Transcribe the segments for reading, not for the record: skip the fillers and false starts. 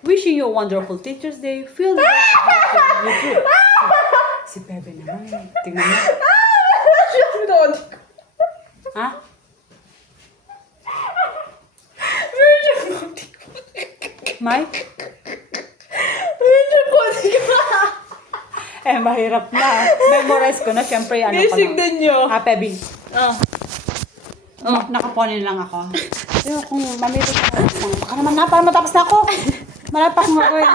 Wishing you a wonderful Teacher's Day filled with recognition. Si Pepe naman. Tingnan mo. Ha? Mike? Mahirap na. Memorize ko na. Siyempre, ano ka na. nyo. Pepe. Oh. Nakaponin lang ako. Pero kung mamili ka, baka naman na, para matapos na ako. Marami pa akong gagawin.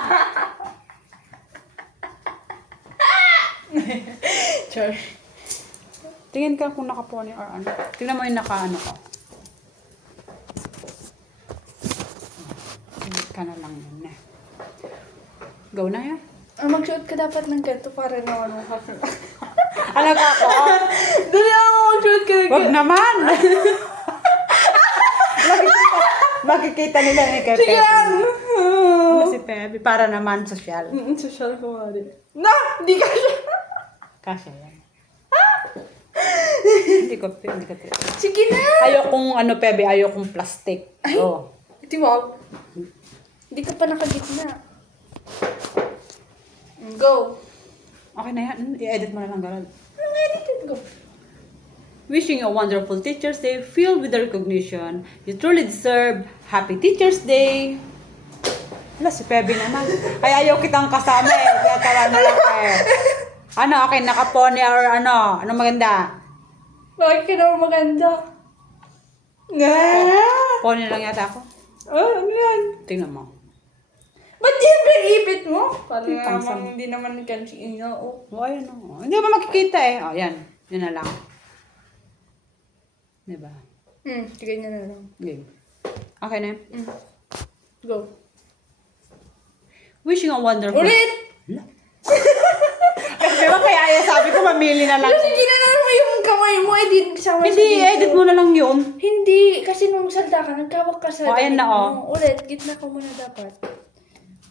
Char. Tingin ka kung nakaponi or ano. Tingnan mo yung naka-ano ko. Tingin ka na lang yun eh. Go na yan. Mag-shoot ka dapat ng ganito para naman mo kasi. Alam ako. Dali ako mag-shoot ka ng Wag naman. Makikita nila ni kay Pepe. Ano si Pepe? Para naman social. Social ko nga din. Di ka siya. Kasya yan. Hindi ko. Sige na. Ayokong ano Pepe, ayokong plastic. Ay. Oh. Iti mo. Hindi ka pa nakagitna. Go. Okay na yan. I-edit mo na lang, Garol. Anong edited? Go. Wishing you a wonderful Teacher's Day filled with the recognition you truly deserve. Happy Teacher's Day! Wala, si Pepe naman. Ay, ayaw kitang kasama eh. Kaya tawa na lang eh. Ano, okay, nakapone or ano? Ano maganda? Bakit ka naman maganda? Pone lang yata ako. Ano yan? Tingnan mo. Ba't yan ba ipit mo? Parang Yung pangsam. naman, hindi naman kansi ina. Oh. Oh, ayun o. Hindi mo makikita eh. Oh, yan. Yan na lang. Diba? Ganyan na lang. Game. Okay na yun. Go. Wishing a wonderful... Ulit! Kasi ba kaya sabi ko mamili na lang. Kasi ginanon mo yung kamay mo, edit sa Hindi, edit mo na lang yun. Hindi, kasi nung salta ka, nagkawak ka sa... Oh, ayan na, oh. Ulit, gitna ko muna dapat.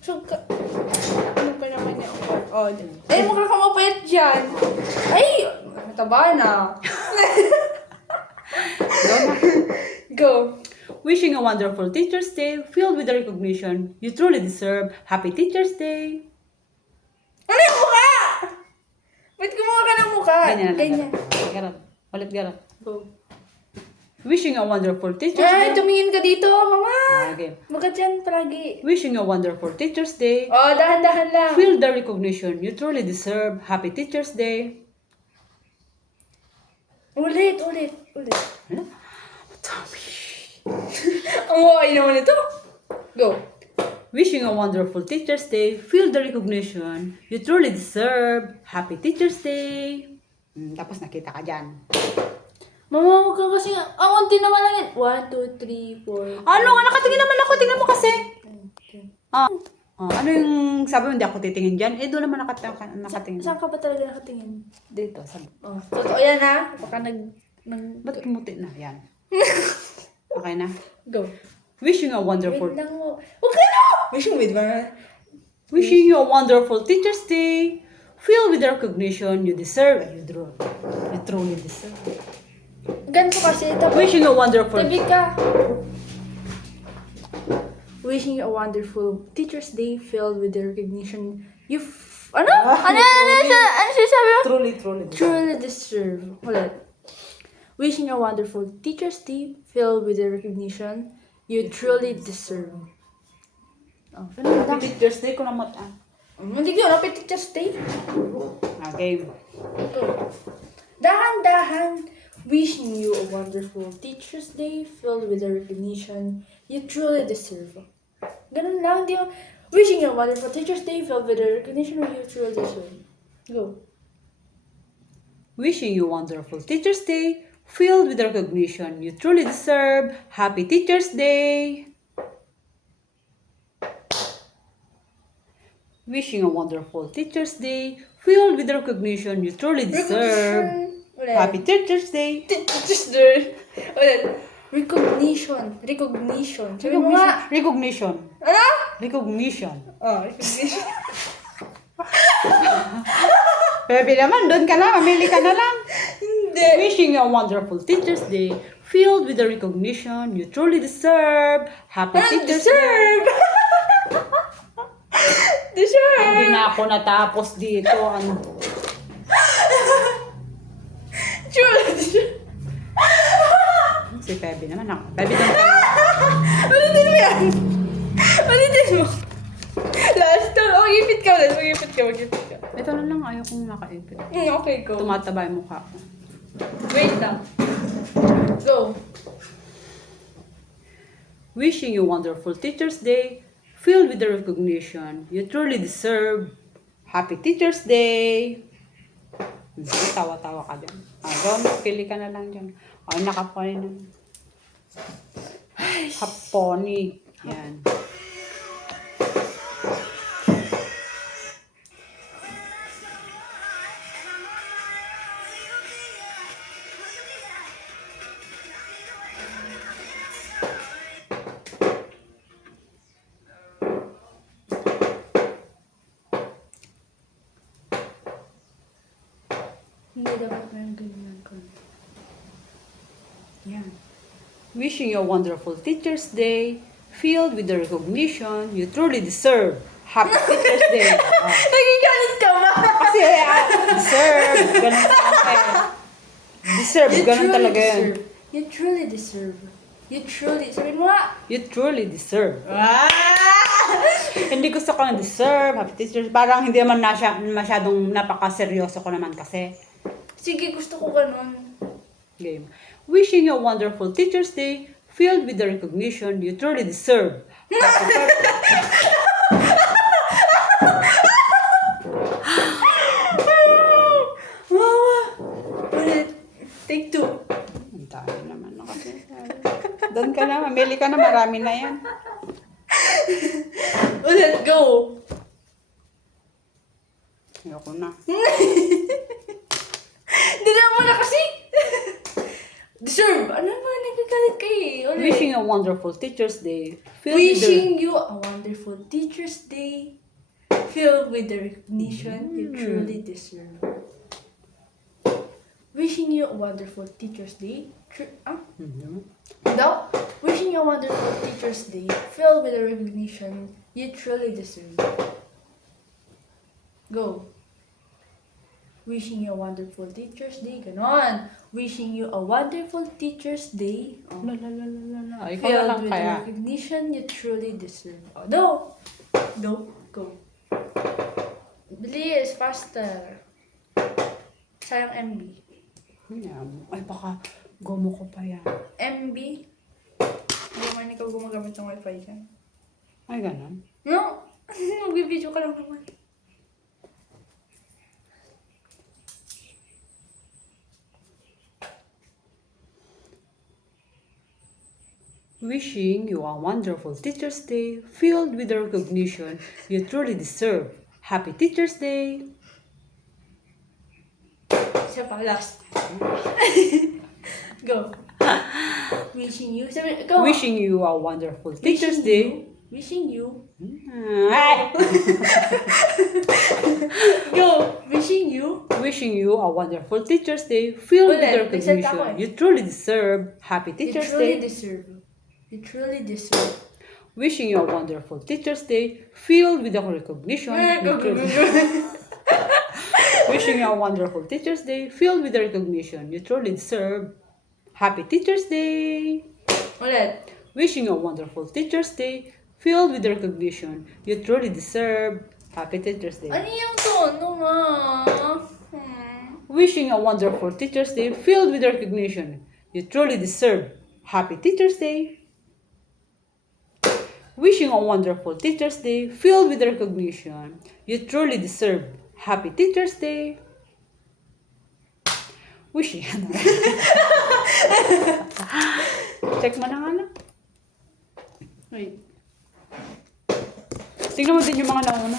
So, ano pa naman yung... Oh, ay, mukha ka mapayat dyan. Ay, mataba na. Go. Wishing a wonderful Teacher's Day filled with the recognition you truly deserve. Happy Teacher's Day! Ano yung mukha? Ba't kumuha ka ng mukha? Ganyan na lang. Ganyan. Garot. Ulit garot. Go. Wishing a wonderful Teacher's Ay, Day. tumingin ka dito, mama. Okay. Magat yan palagi. Wishing a wonderful Teacher's Day Oh, dahan-dahan lang. filled the recognition you truly deserve. Happy Teacher's Day. Ulit. Ano? Tommy. Ang okay naman ito. Go. Wishing a wonderful Teacher's Day filled the recognition you truly deserve. Happy Teacher's Day. Tapos nakita ka dyan. Mama, huwag ka kasi nga. Konti naman lang yan. 1, 2, 3, 4. Ano nga, nakatingin naman ako. Tingnan mo kasi. Okay. Ano yung sabi mo, hindi ako titingin dyan? Eh, doon naman nakatingin. Saan ka ba talaga nakatingin? Dito, sabi. Oh, totoo yan ha. Baka Ba't kumuti na? Yan. Okay na. Go. Wishing a wonderful... Wait lang mo. Huwag ka na! Wishing you a wonderful Teacher's Day filled with the recognition you deserve. You truly deserve. Ganito kasi. Tapos, Wishing a wonderful... tabi ka. Wishing you a wonderful Teacher's Day filled with the recognition you... Ano? Ano sinasabi mo? Truly deserve. Ulit. Wishing a wonderful Teacher's Day filled with the recognition you truly deserve. Oh, ganun lang. Teacher's Day ko na mata. Hindi ko napit Teacher's Day. Okay. Dahan-dahan. Wishing you a wonderful Teacher's Day filled with the recognition you truly deserve. Ganun lang. Di mo, wishing you a wonderful Teacher's Day filled with the recognition you truly deserve. Go. Wishing you a wonderful Teacher's Day filled with the recognition you truly deserve. Happy Teacher's Day. Wishing a wonderful Teacher's Day filled with the recognition you truly deserve. Happy Teacher's Day. Teacher's Day. Ulit. Recognition. Sabi mo nga. Recognition. Ano? Recognition. Oh, recognition. Bebe naman, doon ka lang. Mamili ka na lang. Hindi. Wishing you a wonderful Teacher's Day filled with the recognition you truly deserve. Happy Teacher's Day. Deserve. ako natapos dito. Ano? Truly deserve. Si Pebi naman ako. Pebi doon ka. Ulitin mo yan. Ulitin mo. Last time. Oh, mag-ipit ka ulit. Mag-ipit ka. Ito na lang, ayaw kong nakaipit. Okay, go. Tumataba yung mukha ko. Wait lang. Go. Wishing you wonderful Teacher's Day, filled with the recognition you truly deserve. Happy Teacher's Day! Tawa-tawa ka dyan. Doon, pili ka na lang dyan. Ay, nakaponi na. Haponi. Yan. Hindi dapat may ganyan ko. Yan. Wishing you a wonderful Teacher's Day, filled with the recognition you truly deserve. Happy Teacher's Day. Ah. Nagigalit ka ba? Kasi, deserve. Ganun sa akin. Deserve. Ganun talaga yan. You truly deserve. You truly, sabihin mo nga. You truly deserve. Ah! Hindi gusto ko ng deserve. Happy Teacher's Day. Parang hindi naman masyadong napaka-seryoso ko naman kasi. Sige, gusto ko ganun. Game. Wishing you a wonderful Teacher's Day, filled with the recognition you truly deserve. Wawa! Ulit. Take two. Ang tayo naman na kasi. Doon ka na, mamili ka na, marami na yan. Ulit, go! Ayoko na. Dila mo na kasi! Deserve! Ano ba? Nagagalit ka eh. Ulit. Wishing you a wonderful Teacher's Day, filled with the... Wishing you a wonderful Teacher's Day, filled with the recognition you truly deserve. Wishing you a wonderful Teacher's Day, No? Wishing you a wonderful Teacher's Day, filled with the recognition you truly deserve. Go. Wishing you a wonderful Teacher's Day, ganon. Wishing you a wonderful Teacher's Day. Oh. La, la, la, la, la. Ikaw na Filled lang with kaya. the recognition you truly deserve. Oh, no! No, go. Bilis, faster. Sayang MB. Yan. Ay, baka gomo ko pa yan. MB? Hindi man ikaw gumagamit ng wifi dyan. Ay, ganun. No! Magbibideo ka lang naman. Wishing you a wonderful Teacher's Day, filled with the recognition you truly deserve. Happy Teacher's Day! Isa pa, last. Go. Wishing you. Sabi, go. Wishing you a wonderful Teacher's Day. Wishing you. Ay! Go. Wishing you. Wishing you a wonderful Teacher's Day, filled with the Ulit, reset ako recognition eh. you truly deserve. Happy You Teacher's truly Day. deserve. You truly deserve. Wishing you a wonderful Teacher's Day, filled with the recognition you truly Wishing you a wonderful Teacher's Day, filled with the recognition you truly deserve. Happy Teacher's Day. Ulit. Wishing you a wonderful Teacher's Day, filled with the recognition you truly deserve. Happy Teacher's Day. Ano yung tono, ma? Wishing you a wonderful Teacher's Day, filled with the recognition you truly deserve. Happy Teacher's Day. Wishing you a wonderful Teacher's Day, filled with the recognition you truly deserve. Happy Teacher's Day. Wishing Check mo na nga na. Wait. Tingnan mo din yung mga nauna.